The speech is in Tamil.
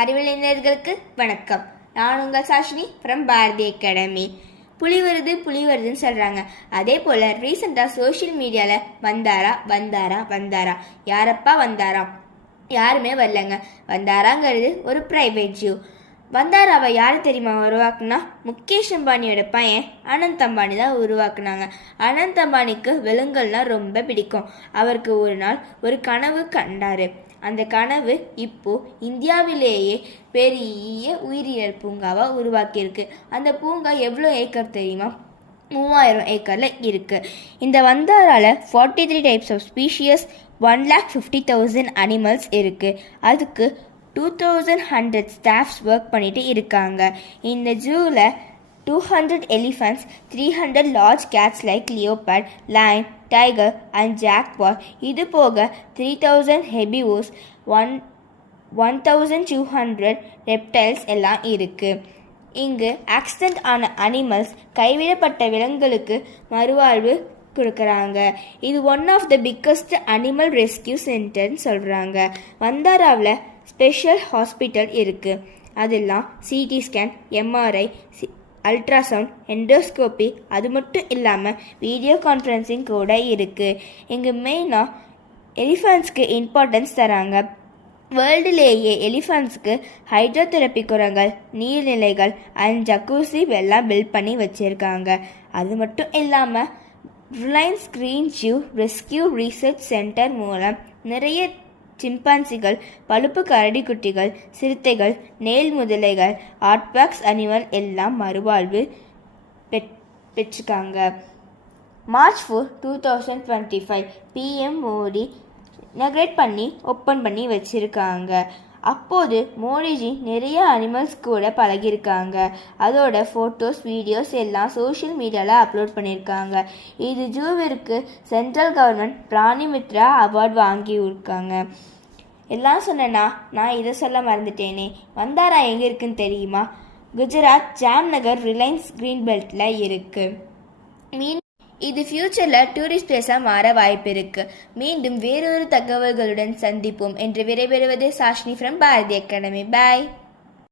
அறிவியலினர்களுக்கு வணக்கம். நான் உங்கள் சாஷினி ஃப்ரம் பாரதி அகாடமி. புலி வருதுன்னு சொல்கிறாங்க. அதே போல் ரீசெண்டாக சோஷியல் மீடியாவில் வந்தாரா யாரப்பா வந்தாராம்? யாருமே வரலங்க. வந்தாராங்கிறது ஒரு ப்ரைவேட் ஜூ. வந்தாராவை யார் தெரியுமா உருவாக்குனா? முகேஷ் அம்பானியோட பையன் அனந்த் அம்பானி தான் உருவாக்குனாங்க. அனந்த் அம்பானிக்கு விலங்குகள்னால் ரொம்ப பிடிக்கும். அவருக்கு ஒரு நாள் ஒரு கனவு கண்டார். அந்த கனவு இப்போ இந்தியாவிலேயே பெரிய உயிரியல் பூங்காவாக உருவாக்கியிருக்கு. அந்த பூங்கா எவ்வளோ ஏக்கர் தெரியுமா? 3000 ஏக்கரில் இருக்குது. இந்த வந்தாரால் 43 டைப்ஸ் ஆஃப் ஸ்பீஷியஸ், 1,50,000 அனிமல்ஸ் இருக்குது. அதுக்கு 2,100 ஸ்டாஃப்ஸ் ஒர்க் பண்ணிட்டு இருக்காங்க. இந்த ஜூவில் 200 elephants, 300 large cats like leopard, lion, tiger and jaguar. இது போக 3,000 herbivores, 1,200 reptiles எல்லாம் இருக்கு. இங்கு ஆக்சிடென்ட் ஆன அனிமல்ஸ், கைவிடப்பட்ட விலங்குகளுக்கு மறுவாழ்வு கொடுக்குறாங்க. இது one of the biggest animal rescue சென்டர்னு சொல்கிறாங்க. வந்தாராவில் ஸ்பெஷல் ஹாஸ்பிட்டல் இருக்குது. அதெல்லாம் CT scan, MRI, ultrasound, endoscopy, அது மட்டும் இல்லாமல் வீடியோ கான்ஃபரன்சிங் கூட இருக்குது. இங்கே மெயினாக எலிஃபண்ட்ஸ்க்கு இம்பார்ட்டன்ஸ் தராங்க. வேர்ல்டுலேயே எலிஃபண்ட்ஸ்க்கு ஹைட்ரோதெரப்பி குரங்கள், நீர்நிலைகள் அண்ட் ஜக்கூசி எல்லாம் பில்ட் பண்ணி வச்சுருக்காங்க. அது மட்டும் இல்லாமல் Reliance green zoo rescue research centre மூலம் நிறைய சிம்பான்சிகள், பழுப்பு கரடிக்குட்டிகள், சிறுத்தைகள், நெயில் முதலைகள், ஆர்ட்பாக்ஸ் அனிமல் எல்லாம் மறுவாழ்வு பெற்றிருக்காங்க. மார்ச் 4, 2025 PM மோடி இனாக்ரேட் பண்ணி ஓப்பன் பண்ணி வச்சுருக்காங்க. அப்போது மோடிஜி நிறைய அனிமல்ஸ் கூட பழகியிருக்காங்க. அதோட ஃபோட்டோஸ், வீடியோஸ் எல்லாம் சோஷியல் மீடியாவில் அப்லோட் பண்ணியிருக்காங்க. இது ஜூவிற்கு சென்ட்ரல் கவர்மெண்ட் பிராணி மித்ரா அவார்டு வாங்கியிருக்காங்க. எல்லாம் சொன்னேன்னா நான் இதை சொல்ல மறந்துட்டேனே. வந்தாரா எங்கே இருக்குன்னு தெரியுமா? குஜராத் ஜாம்நகர் ரிலையன்ஸ் கிரீன் பெல்ட்டில் இருக்குது. இது ஃபியூச்சரில் டூரிஸ்ட் பிளேஸாக மாற வாய்ப்பு இருக்கு. மீண்டும் வேறொரு தகவல்களுடன் சந்திப்போம் என்று விடைபெறுவது Sashini from Bharathi academy. Bye.